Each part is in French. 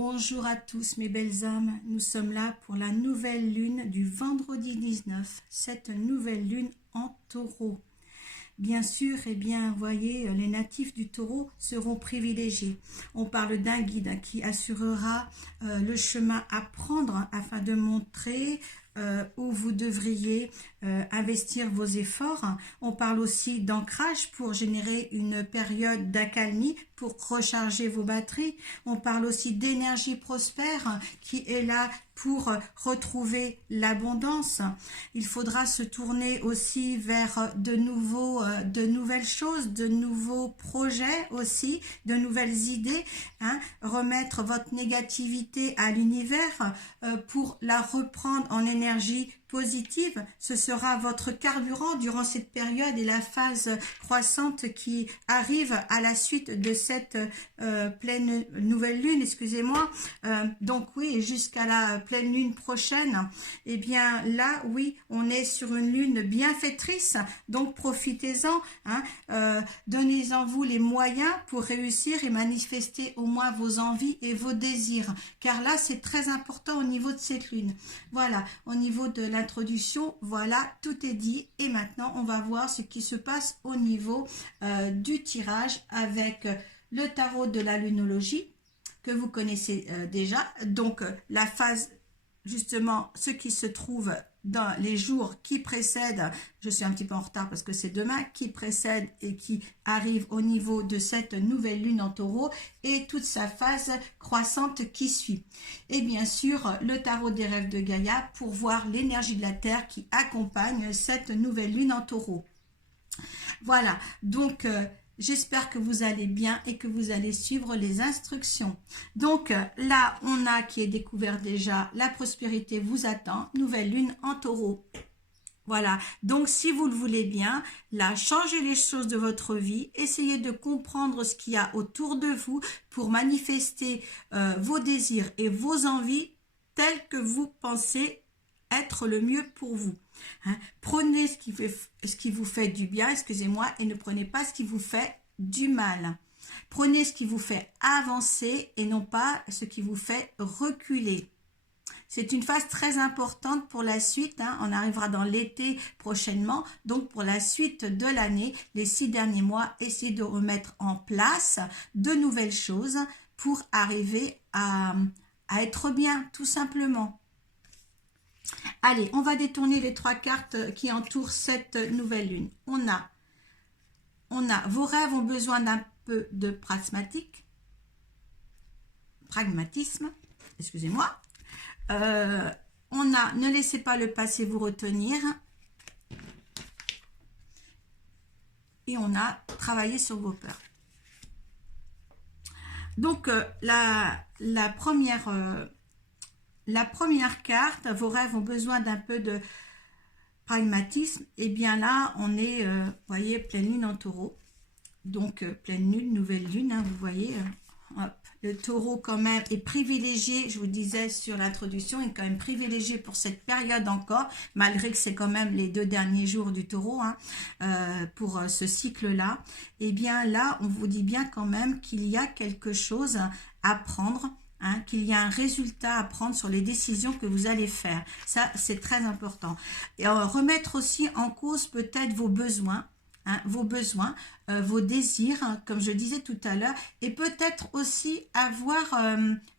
Bonjour à tous mes belles âmes, nous sommes là pour la nouvelle lune du vendredi 19, cette nouvelle lune en taureau. Bien sûr, voyez, les natifs du taureau seront privilégiés. On parle d'un guide qui assurera le chemin à prendre afin de montrer où vous devriez investir vos efforts. On parle aussi d'ancrage pour générer une période d'accalmie, pour recharger vos batteries. On parle aussi d'énergie prospère qui est là pour retrouver l'abondance. Il faudra se tourner aussi vers de nouvelles choses, de nouveaux projets aussi, de nouvelles idées, remettre votre négativité à l'univers pour la reprendre en énergie positive. Ce sera votre carburant durant cette période et la phase croissante qui arrive à la suite de cette pleine nouvelle lune, excusez-moi. Donc oui, jusqu'à la pleine lune prochaine, et bien là, oui, on est sur une lune bienfaitrice, donc profitez-en, donnez-en vous les moyens pour réussir et manifester au moins vos envies et vos désirs, car là, c'est très important au niveau de cette lune. Voilà, au niveau de l'introduction, voilà, tout est dit, et maintenant, on va voir ce qui se passe au niveau du tirage avec le tarot de la lunologie, que vous connaissez déjà, donc la phase, justement, ce qui se trouve dans les jours qui précèdent, je suis un petit peu en retard parce que c'est demain, qui précède et qui arrive au niveau de cette nouvelle lune en taureau et toute sa phase croissante qui suit. Et bien sûr, le tarot des rêves de Gaïa pour voir l'énergie de la Terre qui accompagne cette nouvelle lune en taureau. Voilà, donc j'espère que vous allez bien et que vous allez suivre les instructions. Donc là, on a qui est découvert déjà, la prospérité vous attend, nouvelle lune en taureau. Voilà, donc si vous le voulez bien, là, changez les choses de votre vie, essayez de comprendre ce qu'il y a autour de vous pour manifester vos désirs et vos envies telles que vous pensez être le mieux pour vous. Prenez ce qui vous fait du bien, excusez-moi, et ne prenez pas ce qui vous fait du mal. Prenez ce qui vous fait avancer et non pas ce qui vous fait reculer. C'est une phase très importante pour la suite. On arrivera dans l'été prochainement. Donc, pour la suite de l'année, les 6 derniers mois, essayez de remettre en place de nouvelles choses pour arriver à être bien, tout simplement. Allez, on va détourner les 3 cartes qui entourent cette nouvelle lune. On a vos rêves ont besoin d'un peu de pragmatisme, excusez-moi. On a ne laissez pas le passé vous retenir. Et on a travaillé sur vos peurs. Donc, la première carte, vos rêves ont besoin d'un peu de pragmatisme. Et bien là, on est, vous voyez, pleine lune en taureau. Donc, pleine lune, nouvelle lune, vous voyez. Hop. Le taureau quand même est privilégié, je vous disais sur l'introduction, est quand même privilégié pour cette période encore, malgré que c'est quand même les 2 derniers jours du taureau, pour ce cycle-là. Et bien là, on vous dit bien quand même qu'il y a quelque chose à prendre, qu'il y a un résultat à prendre sur les décisions que vous allez faire. Ça, c'est très important. Et remettre aussi en cause peut-être vos besoins, vos désirs, comme je disais tout à l'heure, et peut-être aussi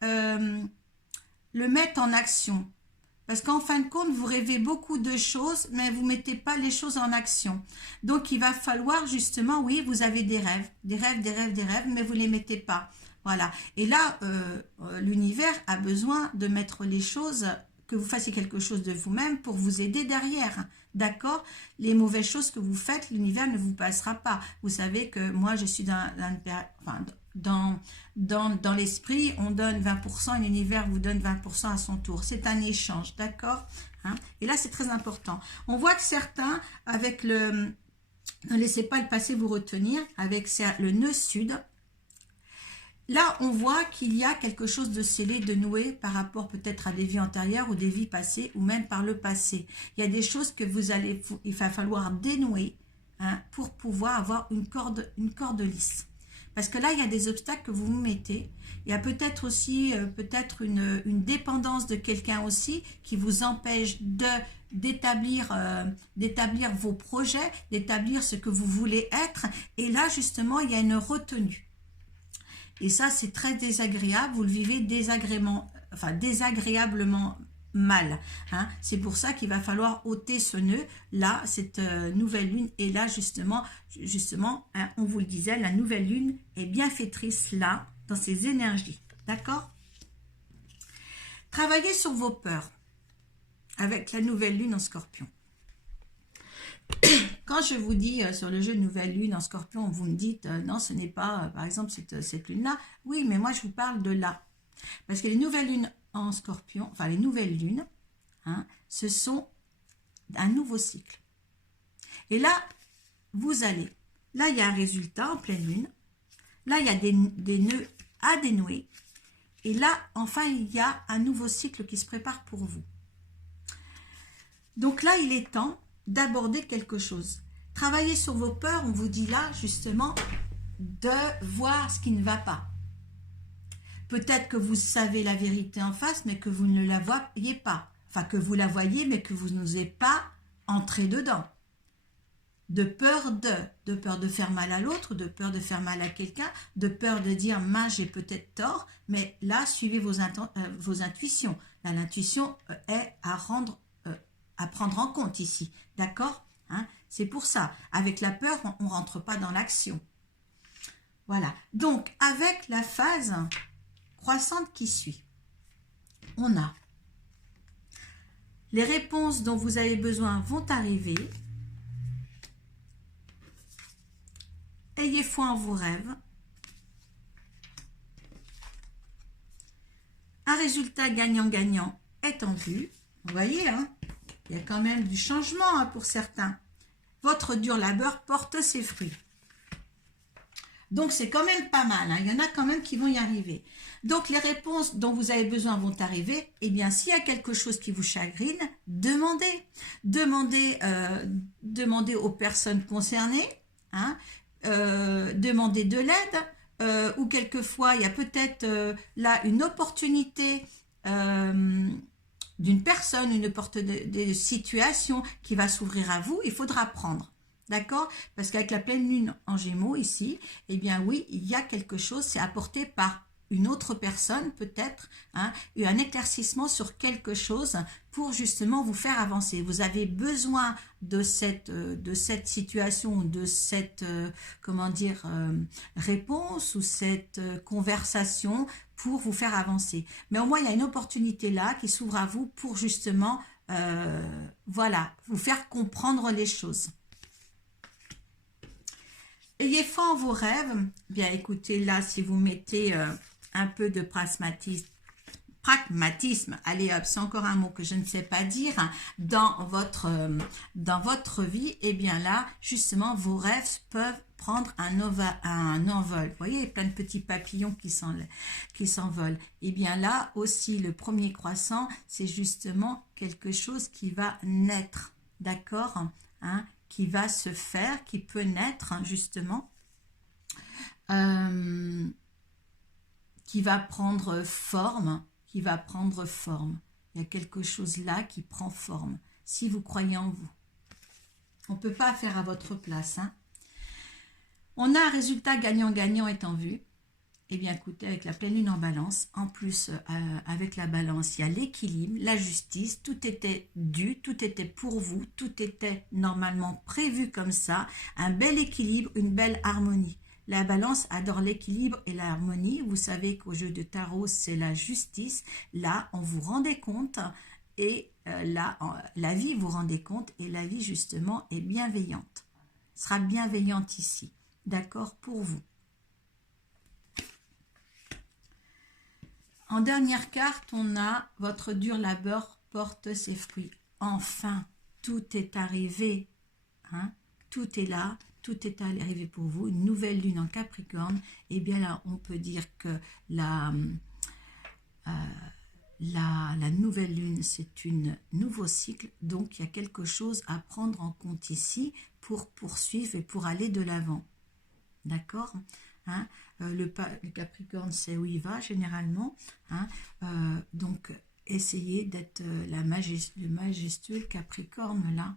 le mettre en action. Parce qu'en fin de compte, vous rêvez beaucoup de choses, mais vous ne mettez pas les choses en action. Donc, il va falloir justement, oui, vous avez des rêves, mais vous ne les mettez pas. Voilà. Et là, l'univers a besoin de mettre les choses, que vous fassiez quelque chose de vous-même pour vous aider derrière. D'accord? Les mauvaises choses que vous faites, l'univers ne vous passera pas. Vous savez que moi, je suis dans l'esprit, on donne 20% et l'univers vous donne 20% à son tour. C'est un échange, d'accord? Et là, c'est très important. On voit que certains, avec ne laissez pas le passé vous retenir, avec le nœud sud, là, on voit qu'il y a quelque chose de scellé, de noué par rapport peut-être à des vies antérieures ou des vies passées ou même par le passé. Il y a des choses que il va falloir dénouer pour pouvoir avoir une corde lisse. parce que là, il y a des obstacles que vous vous mettez. Il y a peut-être aussi peut-être une dépendance de quelqu'un aussi qui vous empêche d'établir vos projets, d'établir ce que vous voulez être. Et là, justement, il y a une retenue. Et ça, c'est très désagréable. Vous le vivez désagréablement mal. Hein. C'est pour ça qu'il va falloir ôter ce nœud. Là, cette nouvelle lune. Et là, justement hein, on vous le disait, la nouvelle lune est bienfaitrice là, dans ses énergies. D'accord? Travaillez sur vos peurs avec la nouvelle lune en Scorpion. Quand je vous dis sur le jeu de nouvelle lune en Scorpion, vous me dites non, ce n'est pas, par exemple, cette lune-là. Oui, mais moi, je vous parle de là. Parce que les nouvelles lunes en Scorpion, enfin les nouvelles lunes, hein, ce sont un nouveau cycle. Et là, là, il y a un résultat en pleine lune. Là, il y a des nœuds à dénouer. Et là, enfin, il y a un nouveau cycle qui se prépare pour vous. Donc là, il est temps d'aborder quelque chose. Travaillez sur vos peurs, on vous dit là, justement, de voir ce qui ne va pas. Peut-être que vous savez la vérité en face, mais que vous ne la voyez pas. Enfin, que vous la voyez, mais que vous n'osez pas entrer dedans. De peur de faire mal à l'autre, de peur de faire mal à quelqu'un, de peur de dire, mince, j'ai peut-être tort, mais là, suivez vos intuitions. Là, l'intuition est à prendre en compte ici, d'accord, hein? C'est pour ça, avec la peur, on ne rentre pas dans l'action. Voilà, donc avec la phase croissante qui suit, on a les réponses dont vous avez besoin vont arriver. Ayez foi en vos rêves. Un résultat gagnant-gagnant est en vue. Vous voyez, hein, il y a quand même du changement hein, pour certains. Votre dur labeur porte ses fruits. Donc, c'est quand même pas mal. Hein. Il y en a quand même qui vont y arriver. Donc, les réponses dont vous avez besoin vont arriver. Eh bien, s'il y a quelque chose qui vous chagrine, demandez. Demandez aux personnes concernées. Hein, demandez de l'aide. Ou quelquefois, il y a peut-être là une opportunité d'une personne, une porte de situation qui va s'ouvrir à vous. Il faudra prendre. D'accord? Parce qu'avec la pleine lune en Gémeaux ici, eh bien oui, il y a quelque chose, c'est apporté par une autre personne peut-être, hein, un éclaircissement sur quelque chose pour justement vous faire avancer. Vous avez besoin de cette situation, de cette, réponse ou cette conversation pour vous faire avancer. Mais au moins, il y a une opportunité là qui s'ouvre à vous pour justement, voilà, vous faire comprendre les choses. Ayez foi en vos rêves. Bien, écoutez, là, si vous mettez un peu de pragmatisme, allez hop, c'est encore un mot que je ne sais pas dire, hein, dans votre vie, eh bien là, justement, vos rêves peuvent prendre un envol. Vous voyez, plein de petits papillons qui s'envolent. Eh bien là, aussi, le premier croissant, c'est justement quelque chose qui va naître, d'accord, hein, qui va se faire, qui peut naître, hein, justement, qui va prendre forme, Il y a quelque chose là qui prend forme, si vous croyez en vous. On ne peut pas faire à votre place. Hein. On a un résultat gagnant-gagnant est en vue. Eh bien, écoutez, avec la pleine lune en balance, en plus, avec la balance, il y a l'équilibre, la justice, tout était dû, tout était pour vous, tout était normalement prévu comme ça, un bel équilibre, une belle harmonie. La balance adore l'équilibre et l'harmonie. Vous savez qu'au jeu de tarot, c'est la justice. Là, on vous rendez compte et là, la vie vous rendez compte et la vie, justement, est bienveillante. Sera bienveillante ici. D'accord, pour vous. En dernière carte, on a votre dur labeur porte ses fruits. Enfin, tout est arrivé. Hein? Tout est là, tout est arrivé pour vous. Une nouvelle lune en Capricorne. Et bien là, on peut dire que la nouvelle lune, c'est un nouveau cycle. Donc, il y a quelque chose à prendre en compte ici pour poursuivre et pour aller de l'avant. D'accord? hein. Le Capricorne sait où il va généralement, hein. Donc essayez d'être le majestueux Capricorne là.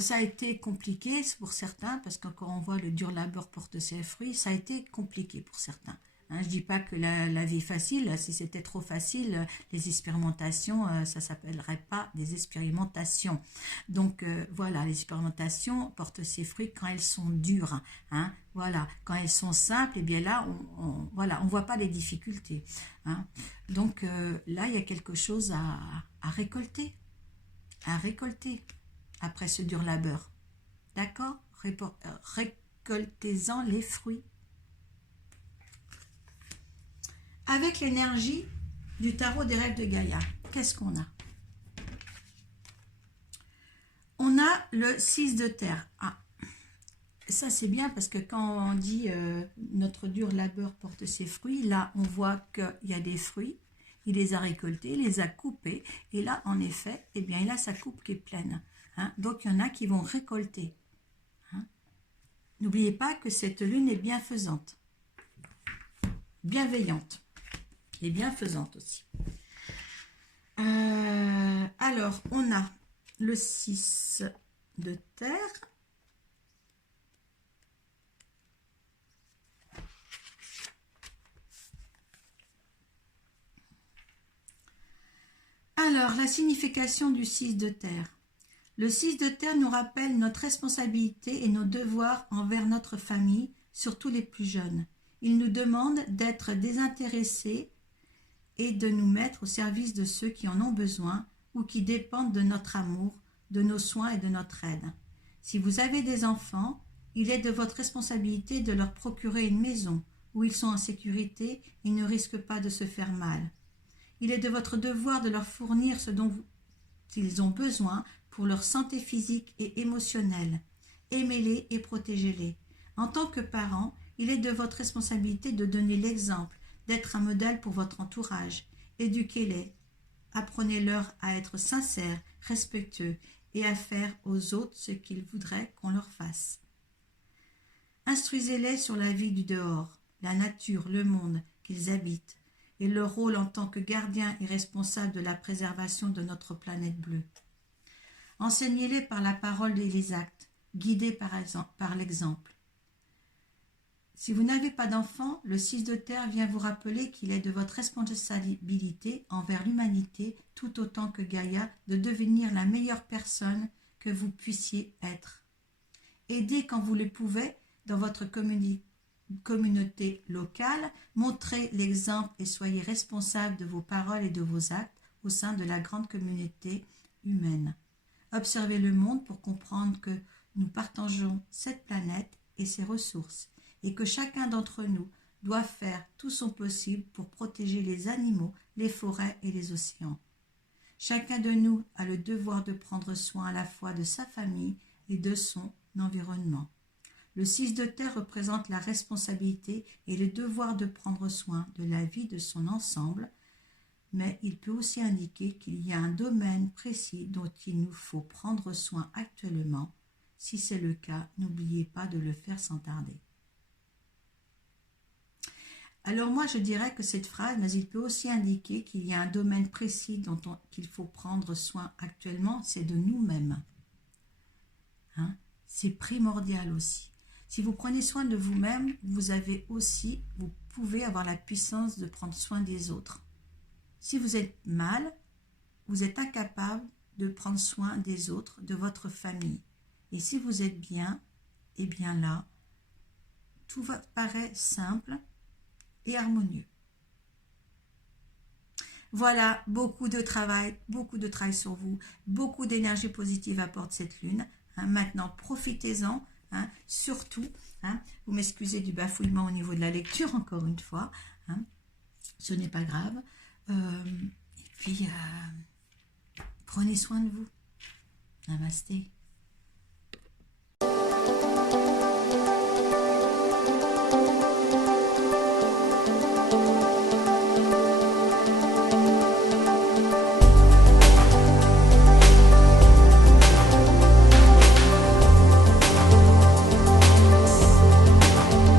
Ça a été compliqué pour certains, parce que quand on voit le dur labeur porte ses fruits, ça a été compliqué pour certains. Hein, je ne dis pas que la vie est facile, si c'était trop facile, les expérimentations, ça ne s'appellerait pas des expérimentations. Donc voilà, les expérimentations portent ses fruits quand elles sont dures. Hein, voilà, quand elles sont simples, et bien là, voilà, on voit pas les difficultés. Hein. Donc là, il y a quelque chose à récolter, après ce dur labeur. D'accord? Récoltez-en les fruits. Avec l'énergie du tarot des rêves de Gaïa, qu'est-ce qu'on a? On a le 6 de terre. Ah, ça c'est bien parce que quand on dit notre dur labeur porte ses fruits, là on voit qu'il y a des fruits, il les a récoltés, il les a coupés, et là en effet, eh bien, il a sa coupe qui est pleine. Hein, donc il y en a qui vont récolter. Hein. N'oubliez pas que cette lune est bienfaisante, bienveillante et bienfaisante aussi. Alors on a le 6 de terre. Alors la signification du 6 de terre. Le 6 de terre nous rappelle notre responsabilité et nos devoirs envers notre famille, surtout les plus jeunes. Il nous demande d'être désintéressés et de nous mettre au service de ceux qui en ont besoin ou qui dépendent de notre amour, de nos soins et de notre aide. Si vous avez des enfants, il est de votre responsabilité de leur procurer une maison où ils sont en sécurité et ne risquent pas de se faire mal. Il est de votre devoir de leur fournir ce dont ils ont besoin pour leur santé physique et émotionnelle. Aimez-les et protégez-les. En tant que parents, il est de votre responsabilité de donner l'exemple, d'être un modèle pour votre entourage. Éduquez-les. Apprenez-leur à être sincères, respectueux et à faire aux autres ce qu'ils voudraient qu'on leur fasse. Instruisez-les sur la vie du dehors, la nature, le monde qu'ils habitent et leur rôle en tant que gardiens et responsables de la préservation de notre planète bleue. Enseignez-les par la parole et les actes, guidés par l'exemple. Si vous n'avez pas d'enfants, le 6 de terre vient vous rappeler qu'il est de votre responsabilité envers l'humanité, tout autant que Gaïa, de devenir la meilleure personne que vous puissiez être. Aidez quand vous le pouvez dans votre communauté locale, montrez l'exemple et soyez responsable de vos paroles et de vos actes au sein de la grande communauté humaine. Observez le monde pour comprendre que nous partageons cette planète et ses ressources, et que chacun d'entre nous doit faire tout son possible pour protéger les animaux, les forêts et les océans. Chacun de nous a le devoir de prendre soin à la fois de sa famille et de son environnement. Le 6 de terre représente la responsabilité et le devoir de prendre soin de la vie de son ensemble, mais il peut aussi indiquer qu'il y a un domaine précis dont il nous faut prendre soin actuellement. Si c'est le cas, n'oubliez pas de le faire sans tarder. Alors moi je dirais que cette phrase, mais il peut aussi indiquer qu'il y a un domaine précis qu'il faut prendre soin actuellement, c'est de nous-mêmes. Hein? C'est primordial aussi. Si vous prenez soin de vous-même, vous pouvez avoir la puissance de prendre soin des autres. Si vous êtes mal, vous êtes incapable de prendre soin des autres, de votre famille. Et si vous êtes bien, eh bien là, tout paraît simple et harmonieux. Voilà, beaucoup de travail sur vous, beaucoup d'énergie positive apporte cette lune. Hein, maintenant, profitez-en, hein, surtout. Hein, vous m'excusez du bafouillement au niveau de la lecture, encore une fois. Hein, ce n'est pas grave. Et puis, prenez soin de vous. Namasté.